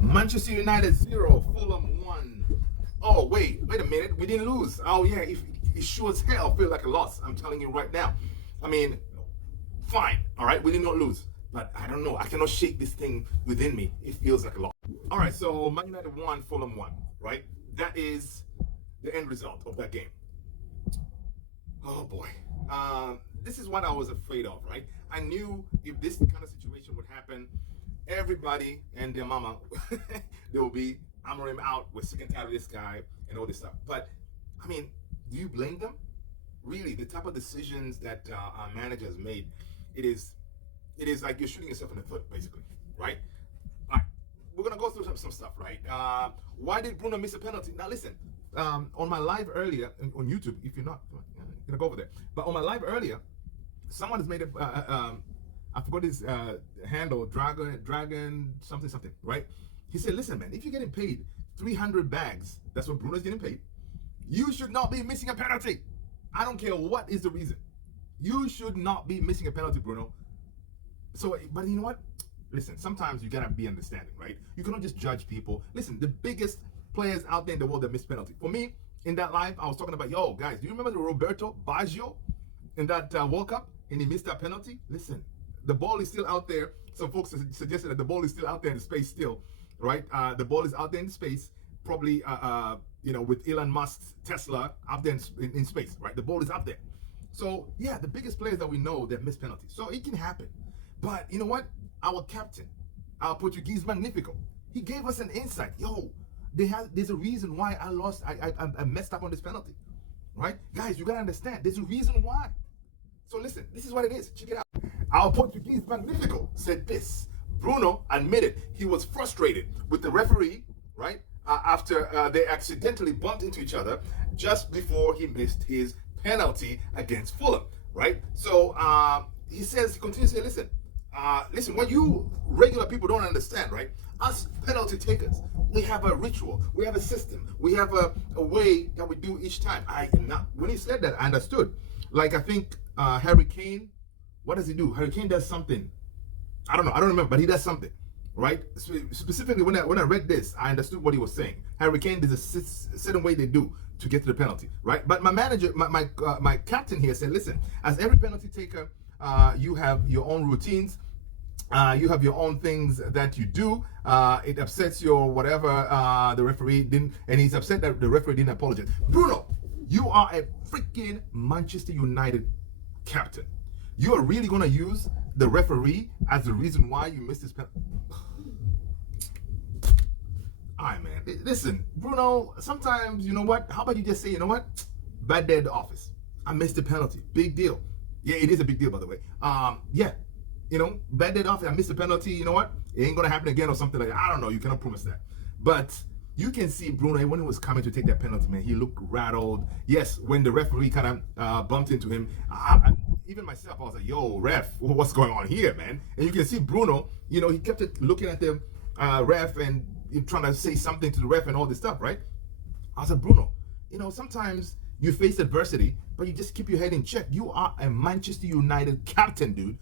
Manchester United 0, Fulham 1. Oh, wait a minute. We didn't lose. Oh, yeah, it sure as hell feels like a loss. I'm telling you right now. I mean, fine, all right? We did not lose. But I don't know. I cannot shake this thing within me. It feels like a loss. All right, so Man United 1, Fulham 1, right? That is the end result of that game. Oh, boy. This is what I was afraid of, right? I knew if this kind of situation would happen, everybody and their mama, there will be Amorim out. We're sick and tired of this guy and all this stuff. But, I mean, do you blame them? Really, the type of decisions that our manager has made, it is like you're shooting yourself in the foot, basically, right? All right, we're going to go through some stuff, right? Why did Bruno miss a penalty? Now, listen, on my live earlier on YouTube, if you're not, you're going to go over there. But on my live earlier, someone has made I forgot his handle, Dragon something, right? He said, listen, man, if you're getting paid 300 bags, that's what Bruno's getting paid, you should not be missing a penalty. I don't care what is the reason. You should not be missing a penalty, Bruno. So, but you know what? Listen, sometimes you gotta be understanding, right? You cannot just judge people. Listen, the biggest players out there in the world that miss penalty. For me, in that live, I was talking about, yo, guys, do you remember the Roberto Baggio in that World Cup? And he missed that penalty? Listen, the ball is still out there. Some folks suggested that the ball is still out there in the space still, right? The ball is out there in space, probably, with Elon Musk's Tesla out there in space, right? The ball is out there. So, yeah, the biggest players that we know that miss penalties. So it can happen. But you know what? Our captain, our Portuguese Magnifico, he gave us an insight. Yo, there's a reason why I lost. I messed up on this penalty, right? Guys, you got to understand. There's a reason why. So listen, this is what it is. Check it out. Our Portuguese Magnifico said this. Bruno admitted he was frustrated with the referee, right? After they accidentally bumped into each other just before he missed his penalty against Fulham, right? So he continues to say, listen, what you regular people don't understand, right? Us penalty takers, we have a ritual, we have a system, we have a way that we do each time. When he said that, I understood. Like, I think Harry Kane, what does he do? Harry Kane does something. I don't remember, but he does something, right? Specifically, when I read this, I understood what he was saying. Harry Kane, there's a certain way they do to get to the penalty, right? But my manager, my captain here said, listen, as every penalty taker, you have your own routines. You have your own things that you do. It upsets your whatever the referee didn't, and he's upset that the referee didn't apologize. Bruno, you are a freaking Manchester United captain. You are really going to use the referee as the reason why you missed this penalty? All right, man. Listen, Bruno, sometimes, you know what? How about you just say, you know what? Bad day at the office. I missed the penalty. Big deal. Yeah, it is a big deal, by the way. Yeah. Bad day at the office. I missed the penalty. You know what? It ain't going to happen again or something like that. I don't know. You cannot promise that. But you can see Bruno, when he was coming to take that penalty, man, he looked rattled. Yes, when the referee kind of bumped into him, even myself, I was like, yo, ref, what's going on here, man? And you can see Bruno, he kept looking at the ref and trying to say something to the ref and all this stuff, right? I was like, Bruno, sometimes you face adversity, but you just keep your head in check. You are a Manchester United captain, dude.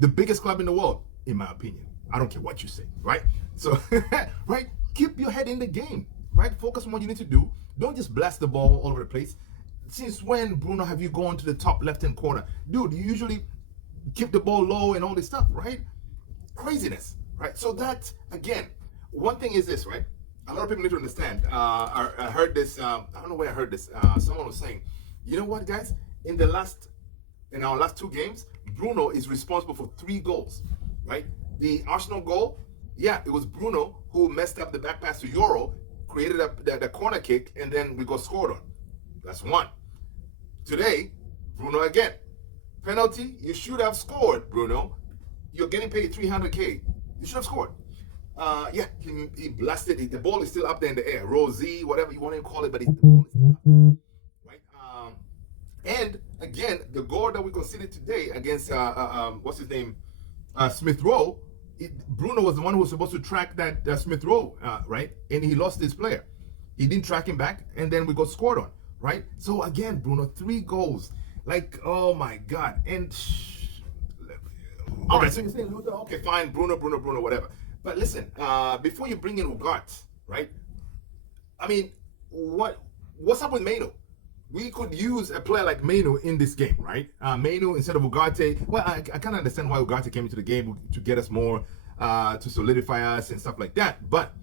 The biggest club in the world, in my opinion. I don't care what you say, right? So, right? Keep your head in the game, right? Focus on what you need to do. Don't just blast the ball all over the place. Since when, Bruno, have you gone to the top left-hand corner? Dude, you usually keep the ball low and all this stuff, right? Craziness, right? So that, again, one thing is this, right? A lot of people need to understand. I heard this, I don't know where I heard this. Someone was saying, you know what, guys? In our last 2 games, Bruno is responsible for 3 goals, right? The Arsenal goal, yeah, it was Bruno who messed up the back pass to Euro, created the corner kick, and then we got scored on. That's 1. Today, Bruno again. Penalty, you should have scored, Bruno. You're getting paid 300K. You should have scored. Yeah, he blasted it. The ball is still up there in the air. Rosie, whatever you want to call it, but the ball is still up there. Right? And again, the goal that we conceded today against what's his name, Smith Rowe. Bruno was the one who was supposed to track that Smith Rowe, right? And he lost his player. He didn't track him back, and then we got scored on, right? So again, Bruno, 3 goals. Like, oh my God. And all right, so you're saying Luther, okay, fine, Bruno, whatever. But listen, before you bring in Ugarte, right? I mean, what's up with Mainoo? We could use a player like Mainoo in this game, right? Mainoo instead of Ugarte. Well, I kind of understand why Ugarte came into the game to get us more, to solidify us and stuff like that. But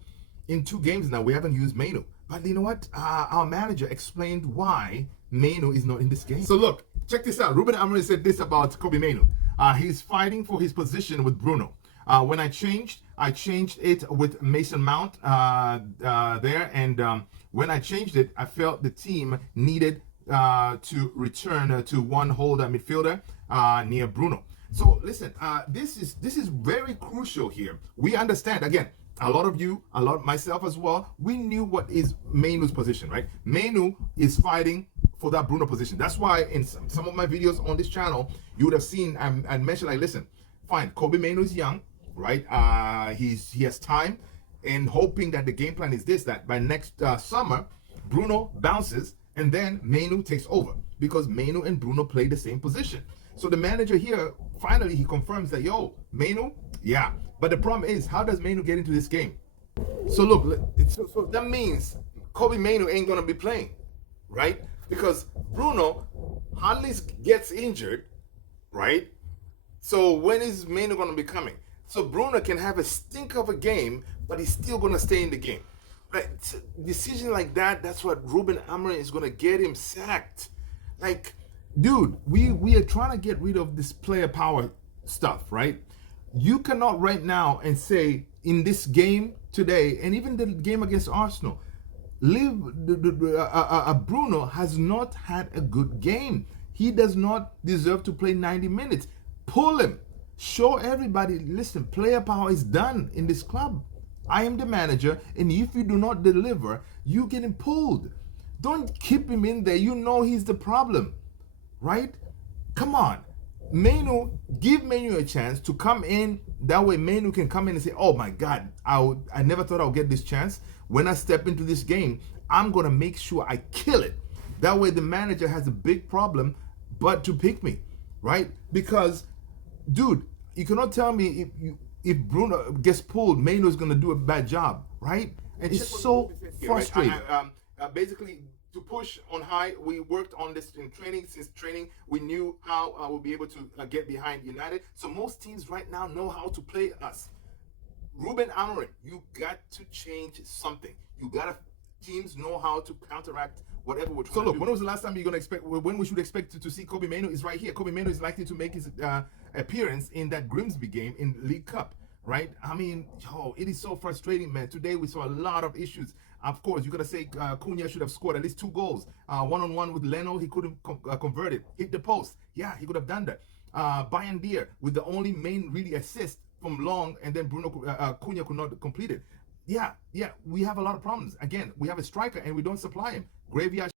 in 2 games now, we haven't used Mainoo. But you know what? Our manager explained why Mainoo is not in this game. So look, check this out. Ruben Amorim said this about Kobbie Mainoo. He's fighting for his position with Bruno. When I changed it with Mason Mount there, and when I changed it, I felt the team needed to return to one holder midfielder near Bruno. So listen, this is very crucial here. We understand, again, a lot of you, myself as well, we knew what is Mainoo's position, right? Mainoo is fighting for that Bruno position. That's why in some of my videos on this channel, you would have seen I mentioned, like, listen, fine, Kobbie Mainoo is young, right? He has time, and hoping that the game plan is this, that by next summer, Bruno bounces and then Mainoo takes over, because Mainoo and Bruno play the same position. So the manager here, finally, he confirms that, yo, Mainoo, yeah. But the problem is, how does Mainoo get into this game? So look, so that means Kobbie Mainoo ain't gonna be playing, right? Because Bruno hardly gets injured, right? So when is Mainoo gonna be coming? So Bruno can have a stink of a game, but he's still gonna stay in the game. Right? Decision like that, that's what Ruben Amorim is gonna get him sacked. Like, dude, we are trying to get rid of this player power stuff, right? You cannot right now and say in this game today, and even the game against Arsenal, Bruno has not had a good game. He does not deserve to play 90 minutes. Pull him. Show everybody, listen, player power is done in this club. I am the manager, and if you do not deliver, you're getting pulled. Don't keep him in there. You know he's the problem, right? Come on. Mainoo, give Mainoo a chance to come in. That way Mainoo can come in and say, oh my God, I never thought I would get this chance. When I step into this game, I'm going to make sure I kill it. That way the manager has a big problem but to pick me, right? Because, dude, you cannot tell me if Bruno gets pulled, Mainoo is going to do a bad job, right? And it's so frustrating. Right? Basically, to push on high, we worked on this in training. Since training, we knew how we'll be able to get behind United. So most teams right now know how to play us. Ruben Amorim, you got to change something. You got to, teams know how to counteract whatever we're trying to do. So look, when was the last time you're going to expect, when we should expect to see Kobbie Mainoo is right here. Kobbie Mainoo is likely to make his appearance in that Grimsby game in League Cup, right? I mean, it is so frustrating, man. Today we saw a lot of issues. Of course, you got to say Cunha should have scored at least 2 goals. One-on-one with Leno, he couldn't convert it. Hit the post. Yeah, he could have done that. Bayern Deer with the only main really assist from long, and then Cunha could not complete it. Yeah, we have a lot of problems. Again, we have a striker and we don't supply him. Graveyard